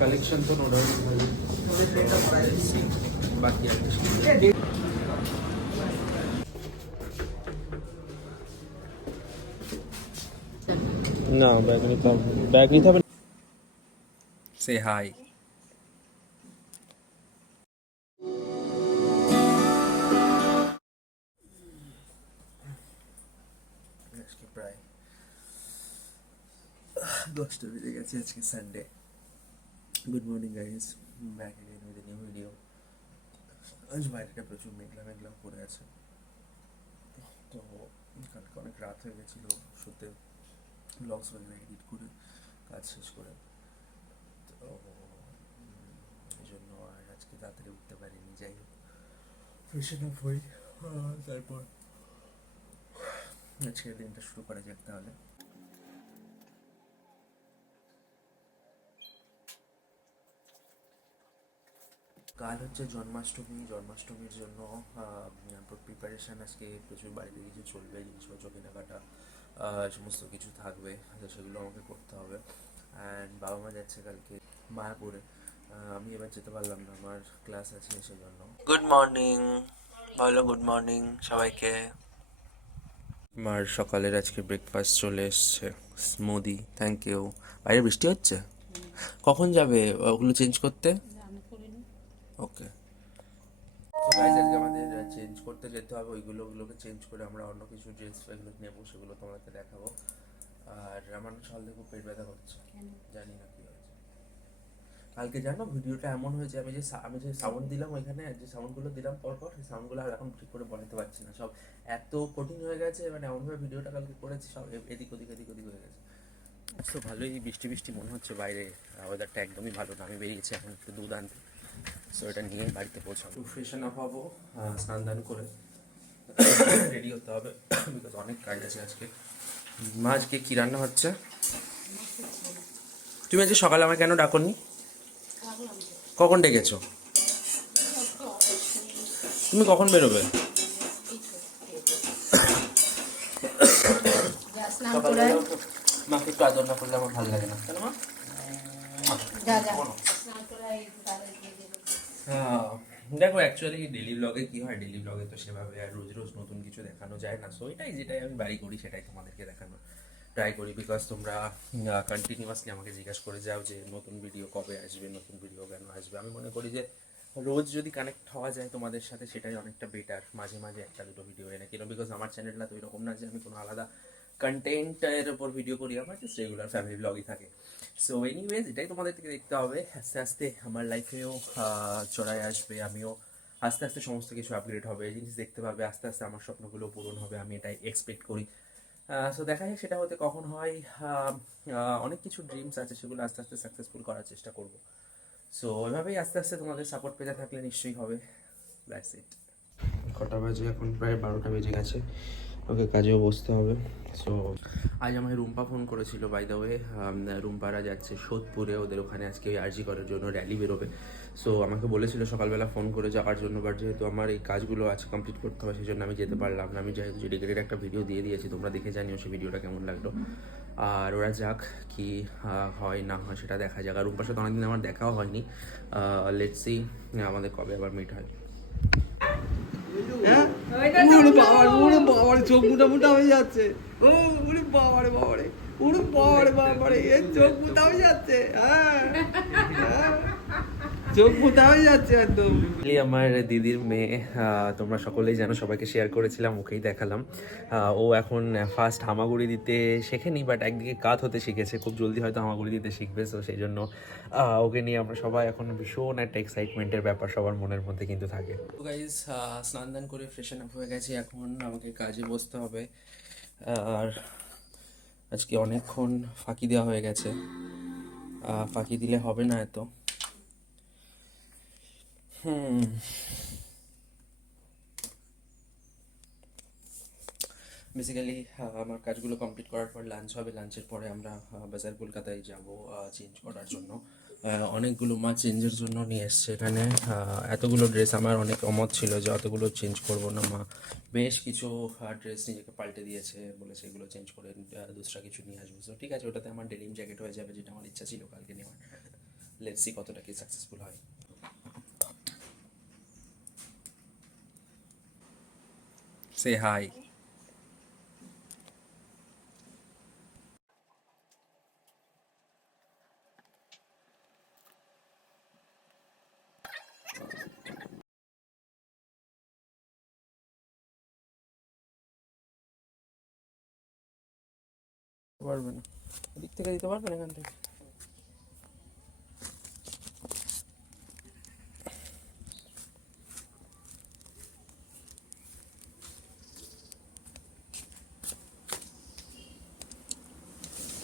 Collection তো no doubt ভালো বাকি আর কিছু না। ব্যাগ নিতে হবে। ব্যাগ নিতে হবে সে হাই প্রায় দশটা বেজে গেছে আজকে Sunday good morning guys back again with new video আজ বাইরেটা প্রচুর মেঘলা মেঘলা পড়ে আছে। তো কালকে অনেক রাত হয়ে গেছিল শুতে ব্লগস বগেরা এডিট করে কাজ শেষ করে। তো এই জন্য আর আজকে তাড়াতাড়ি উঠতে পারিনি, যাই হোক। ফ্রেশন আপ হই। তারপর আজকের দিনটা শুরু করা যাক তাহলে। কাল হচ্ছে জন্মাষ্টমী জন্মাষ্টমীর জন্য প্রিপারেশান আজকে প্রচুর বাড়িতে কিছু চলবে জিনিসপত্র কেনাকাটা সমস্ত কিছু থাকবে তো সেগুলো আমাকে করতে হবে। অ্যান্ড বাবা মা যাচ্ছে কালকে মায়াপুরে। আমি এবার যেতে পারলাম না আমার ক্লাস আছে সেজন্য। গুড মর্নিং বলো গুড মর্নিং সবাইকে। মার সকালের আজকে ব্রেকফাস্ট চলে এসছে স্মুদি থ্যাংক ইউ বাইরে বৃষ্টি হচ্ছে? কখন যাবে ওগুলো চেঞ্জ করতে? ওকে তো গাইজ আজকে আমাদের চেঞ্জ করতে যেতে হবে ওইগুলো ওগুলোকে চেঞ্জ করে আমরা অন্য কিছু ড্রেস এগুলো নেব সেগুলো তোমাদেরকে দেখাবো। আর আমার সকাল থেকে খুব পেট ব্যথা করছে। জানি না কি হয়েছে। কালকে জানো ভিডিওটা এমন হয়েছে আমি যে সা- আমি যে সাউন্ড দিলাম ওইখানে যে সাউন্ডগুলো দিলাম পর পর সেই সাউন্ডগুলো আর এখন ঠিক করে বানাতে পারছি না। সব এত কঠিন হয়ে গেছে মানে এমনভাবে ভিডিওটা কালকে করেছি সব এ- এদিক ওদিক এদিক ওদিক হয়ে গেছে। তো ভালোই বৃষ্টি বৃষ্টি মনে হচ্ছে বাইরে। ওয়েদারটা একদমই ভালো না আমি বেরিয়েছি এখন একটু দুধ আনতে। সো এটা নিয়ে বাড়িতে পৌঁছাবো। ফ্রেশন আপ হব স্নান দান করে রেডি হতে হবে বিকজ অনেক কাজ আছে আজকে। মা আজকে কী রান্না হচ্ছে? তুমি আজকে সকালে আমাকে কেন ডাকনি? কখন ডেকেছো? তুমি কখন বেরোবে। মাকে একটু আদর না করলে আমার ভালো লাগে না। কেন মা? দেখো অ্যাকচুয়ালি ডেলি ব্লগে কি হয়? ডেলি ব্লগে তো সেভাবে আর রোজ রোজ নতুন কিছু দেখানো যায় না। সো এটাই যেটাই আমি বাড়ি করি, সেটাই তোমাদেরকে দেখানো ট্রাই করি। বিকজ তোমরা কন্টিনিউয়াসলি আমাকে জিজ্ঞাসা করে যাও যে, নতুন ভিডিও কবে আসবে? নতুন ভিডিও কেন আসবে? আমি মনে করি যে, রোজ যদি কানেক্ট হওয়া যায় তোমাদের সাথে, সেটাই অনেকটা বেটার মাঝে মাঝে একটা দুটো ভিডিও এনে কেন? বিকজ আমার চ্যানেলটা তো এরকম না যে, আমি কোনো আলাদা কন্টেন্টের উপর ভিডিও করি আমার জাস্ট রেগুলার ফ্যামিলি ব্লগই থাকে। সো এনিওয়েজ এটাই তোমাদের থেকে দেখতে হবে। আস্তে আস্তে আমার লাইফেও চড়াই আসবে, আমিও আস্তে আস্তে সমস্ত কিছু আপগ্রেড হবে, জিনিস দেখতে পাবে আস্তে আস্তে আমার স্বপ্নগুলো পূরণ হবে, আমি এটাই এক্সপেক্ট করি। সো দেখা যাক সেটা হতে কখন হয়। অনেক কিছু ড্রিমস আছে সেগুলো আস্তে আস্তে সাকসেসফুল করার চেষ্টা করব। সো ওইভাবেই আস্তে আস্তে তোমাদের সাপোর্ট পেতে থাকলে নিশ্চয়ই হবে। দ্যাটস ইট কটা বাজে এখন? প্রায় বারোটা বেজে গেছে। ওকে কাজেও বসতে হবে সো আজ আমায় রুম্পা ফোন করেছিল বাই দ্য ওয়ে রুম্পারা যাচ্ছে সোদপুরে ওদের ওখানে আজকে ওই আর্জি করার জন্য র্যালি বেরোবে। সো আমাকে বলেছিল সকালবেলা ফোন করে যাওয়ার জন্য বাট যেহেতু আমার এই কাজগুলো আজ কমপ্লিট করতে হবে সেই জন্য আমি যেতে পারলাম না। আমি যেহেতু ডেডিকেটেড একটা ভিডিও দিয়ে দিয়েছি তোমরা দেখে জানিও সেই ভিডিওটা কেমন লাগল। আর ওরা যাক কি হয় না হয় সেটা দেখা যাক। আর রুম্পার সাথে অনেকদিন আমার দেখাও হয়নি। লেটস সি আমাদের কবে আবার মিট হয়। হ্যাঁ? বাবার ওরে বাবার, চোখ মোটা মোটা হয়ে যাচ্ছে ও ওরে বাবারে বাবারে ওরে বাবারে বাবারে এর চোখ মোটা হয়ে যাচ্ছে হ্যাঁ হ্যাঁ। চোখ যাচ্ছে একদম। আমার দিদির মেয়ে তোমরা সকলেই জানো সবাইকে শেয়ার করেছিলাম ওকেই দেখালাম। ও এখন ফার্স্ট হামাগুড়ি দিতে শেখেনি বাট একদিকে কাত হতে শিখেছে খুব জলদি হয়তো হামাগুড়ি দিতে শিখবে তো সেই জন্য ওকে নিয়ে আমরা সবাই এখন ভীষণ একটা এক্সাইটমেন্টের ব্যাপার সবার মনের মধ্যে কিন্তু থাকে। তো গাইজ স্নান দান করে ফ্রেশন আপ হয়ে গেছি এখন আমাকে কাজে বসতে হবে। আর আজকে অনেকক্ষণ ফাঁকি দেওয়া হয়ে গেছে। ফাঁকি দিলে হবে না এত। হুম। বেসিক্যালি আমার কাজগুলো কমপ্লিট করার পর লাঞ্চ হবে। লাঞ্চের পরে আমরা বাজার কলকাতায় যাব চেঞ্জ করার জন্য। অনেকগুলো মা চেঞ্জের জন্য নিয়ে এসছে এখানে। এতগুলো ড্রেস আমার অনেক অমত ছিল যে অতগুলো চেঞ্জ করব না মা। বেশ কিছু ড্রেস নিজেকে পাল্টে দিয়েছে, বলেছে এগুলো চেঞ্জ করে দুসরা কিছু নিয়ে আসব। তো ঠিক আছে, ওটাতে আমার ডেনিম জ্যাকেট হয়ে যাবে, যেটা আমার ইচ্ছা ছিল কালকে নেওয়ার। লেটস কতটা কি সাকসেসফুল হয়। সে হাই পারবে না এদিক থেকে দিতে পারবেন এখান থেকে?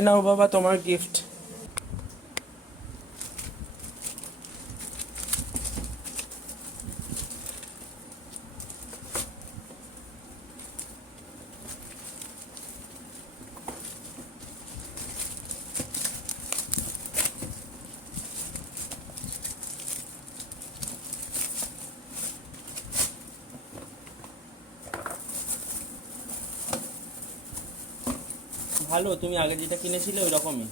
নাও বাবা তোমার গিফট ভালো তুমি আগে যেটা কিনেছিলে ওই রকমই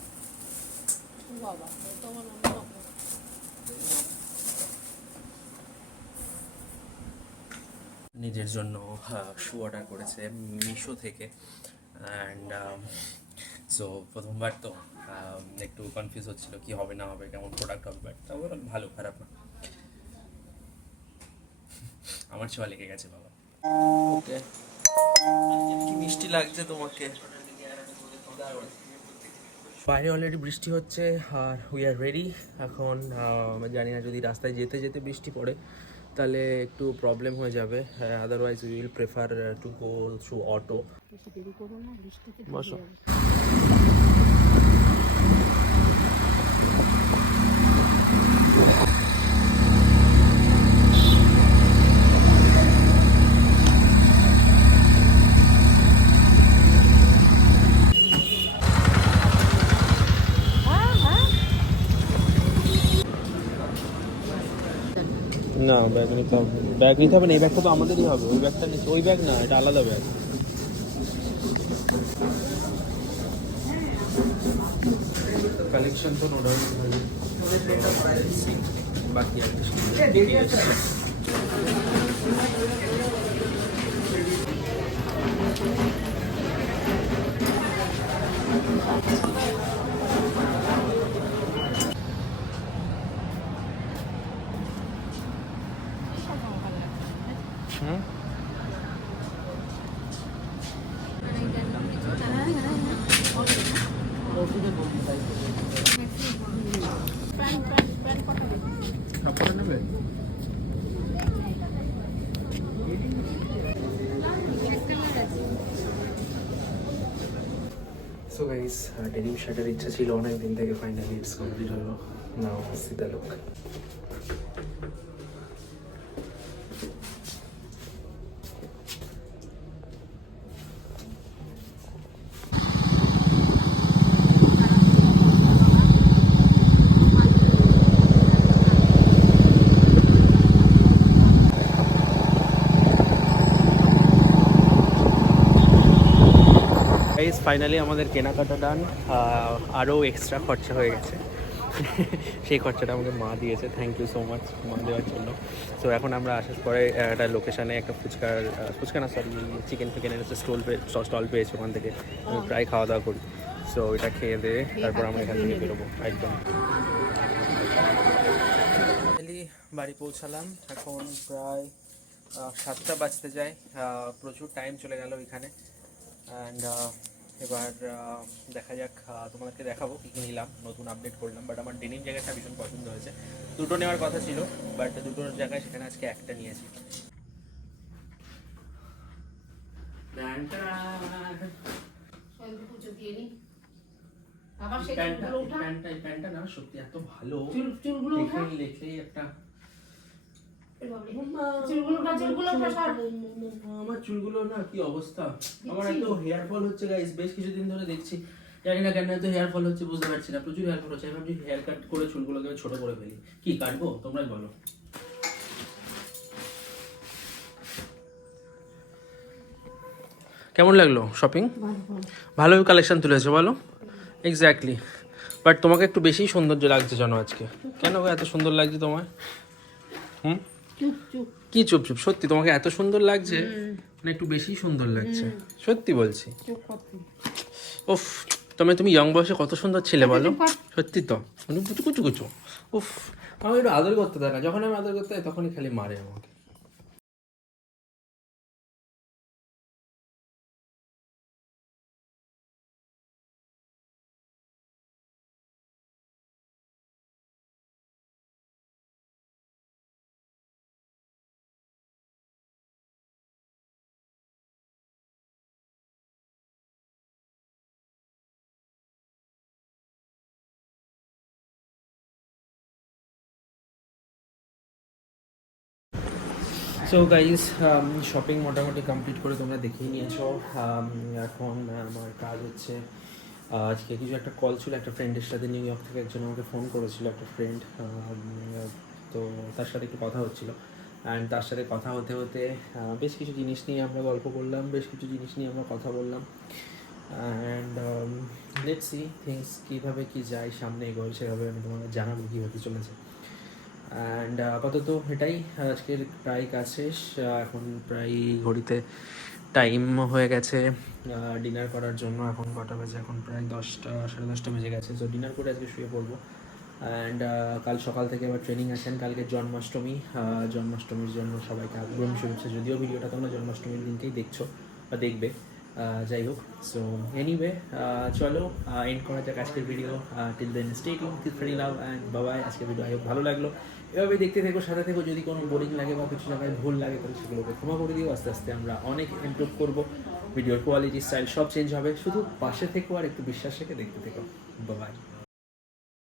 বাবা তোমার অন্যরকম নিজের জন্য শু অর্ডার করেছে মিশো থেকে। অ্যান্ড সো প্রথমবার তো um, একটু কনফিউজ হচ্ছিল কি হবে না হবে কেমন প্রোডাক্ট হবে বাট ওভারঅল ভালো খারাপ না। আমার ছোঁয়া লেগে গেছে বাবা। ওকে কি মিষ্টি লাগছে তোমাকে? বাইরে অলরেডি বৃষ্টি হচ্ছে আর উই আর রেডি এখন জানি না যদি রাস্তায় যেতে যেতে বৃষ্টি পড়ে তাহলে একটু প্রবলেম হয়ে যাবে। Otherwise we will prefer to go through auto বসো। ভিজে যাবে। না ব্যাগ নিতে হবে। ব্যাগ নিতে হবে না এই ব্যাগটা তো আমাদেরই হবে। ওই ব্যাগটা নিতে ওই ব্যাগ না এটা আলাদা ব্যাগ কালেকশন তো নো ডাউট বাকি আর কিছু হুম কাপড় নেবে সো গাইস ডেনিম শার্টের ইচ্ছা ছিল অনেক দিন থেকে ফাইনালি ইটস কমপ্লিট হলো। Now see the look guys finally আমাদের কেনাকাটা ডান আরও এক্সট্রা খরচা হয়ে গেছে। সেই খরচাটা আমাকে মা দিয়েছে থ্যাংক ইউ সো মাচ মা দেওয়ার জন্য। সো এখন আমরা আসার পরে একটা লোকেশানে একটা ফুচকার ফুচকা না সরি চিকেন ফিকেনের একটা স্টল পেয়ে স্টল পেয়েছি ওখান থেকে। আমি প্রায় খাওয়া দাওয়া করি। সো এটা খেয়ে দিয়ে তারপর আমরা এখান থেকে বেরোবো একদম। বাড়ি পৌঁছালাম। এখন প্রায় সাতটা বাজতে যায় প্রচুর টাইম চলে গেল এখানে। অ্যান্ড এবার আহ, দেখা যাক আহ, তোমাদেরকে দেখাবো কী কী নিলাম নতুন আপডেট করলাম। বাট আমার ডেনিম জায়গাটা ভীষণ পছন্দ হয়েছে। দুটো নেওয়ার কথা ছিল বাট দুটোর জায়গায় সেখানে আজকে একটা নিয়েছি। প্যান্টটা না সত্যি এত ভালো। চুল চুলগুলো দেখলেই একটা এ বাবারে। চুলগুলো উঠা চুলগুলো উঠা সর আমার চুলগুলো না কি অবস্থা? আমার। এত হেয়ার ফল হচ্ছে গাইস বেশ কিছুদিন ধরে দেখছি। জানি না কেন এত হেয়ার ফল হচ্ছে বুঝতে পারছি না। প্রচুর হেয়ার ফল হচ্ছে। আমি ভাবছি হেয়ার কাট করে চুলগুলোকে ছোট করে ফেলি। কি কাটবো? তোমরাই বলো। কেমন লাগল শপিং ভালো ভালো। ভালোই কালেকশন তুলেছো বলো। এক্স্যাক্টলি বাট তোমাকে একটু বেশি সৌন্দর্য লাগছে জানো আজকে। কেন গো এত সুন্দর লাগছে তোমায়? হুম? কি চুপ চুপ? সত্যি তোমাকে এত সুন্দর লাগছে? মানে একটু বেশি সুন্দর লাগছে। সত্যি বলছি। চুপ উফ তুমি তুমি ইয়ং বয়সে কত সুন্দর ছেলে বলো? সত্যি তো। মানে কুচু কুচু কুচু উফ। আমাকে একটু আদর করতে দেয় না। যখন আমি আদর করতে তখনই খালি মারে আমাকে। সো গাইজ শপিং um, মোটামুটি কমপ্লিট করে তোমরা দেখেই নিয়েছো। Um, এখন আমার কাজ হচ্ছে আজকে কিছু একটা কল ছিল একটা ফ্রেন্ডের সাথে নিউ ইয়র্ক থেকে একজন আমাকে ফোন করেছিল একটা ফ্রেন্ড তো তার সাথে একটু কথা হচ্ছিল। অ্যান্ড তার সাথে কথা হতে হতে বেশ কিছু জিনিস নিয়ে আমরা গল্প করলাম বেশ কিছু জিনিস নিয়ে আমরা কথা বললাম। অ্যান্ড লেট সি থিংস কীভাবে কী যায় সামনে এগোয় সেভাবে আমি তোমাদের জানাব কী হতে চলেছে। অ্যান্ড আপাতত এটাই আজকের প্রায় কাজ শেষ। এখন প্রায় ঘড়িতে টাইম হয়ে গেছে ডিনার করার জন্য। এখন কটা বাজে? এখন প্রায় দশটা, সাড়ে দশটা বেজে গেছে। তো ডিনার করে আজকে শুয়ে পড়ব। অ্যান্ড কাল সকাল থেকে আবার ট্রেনিং আছেন। কালকে জন্মাষ্টমী। জন্মাষ্টমীর জন্য সবাইকে আগ্রহী শুভেচ্ছা। যদিও ভিডিওটা তোমরা জন্মাষ্টমীর দিনকেই দেখছ বা দেখবে। যাই হোক সো এনিওয়ে চলো এন্ড করা যাক আজকের video till then stay tune till friend love and Babai আজকের ভিডিও আই হোক ভালো লাগল। এভাবে দেখতে থেকো, সাথে থেকো, যদি কোনো বোরিং লাগে বা কিছু জায়গায় ভুল লাগে, তাহলে সেগুলোকে ক্ষমা করে দিও। আস্তে আস্তে আমরা অনেক ইমপ্রুভ করব। ভিডিওর কোয়ালিটি স্টাইল সব চেঞ্জ হবে। শুধু পাশে থেকো আর একটু বিশ্বাস রেখে দেখতে থেকো। বাবাই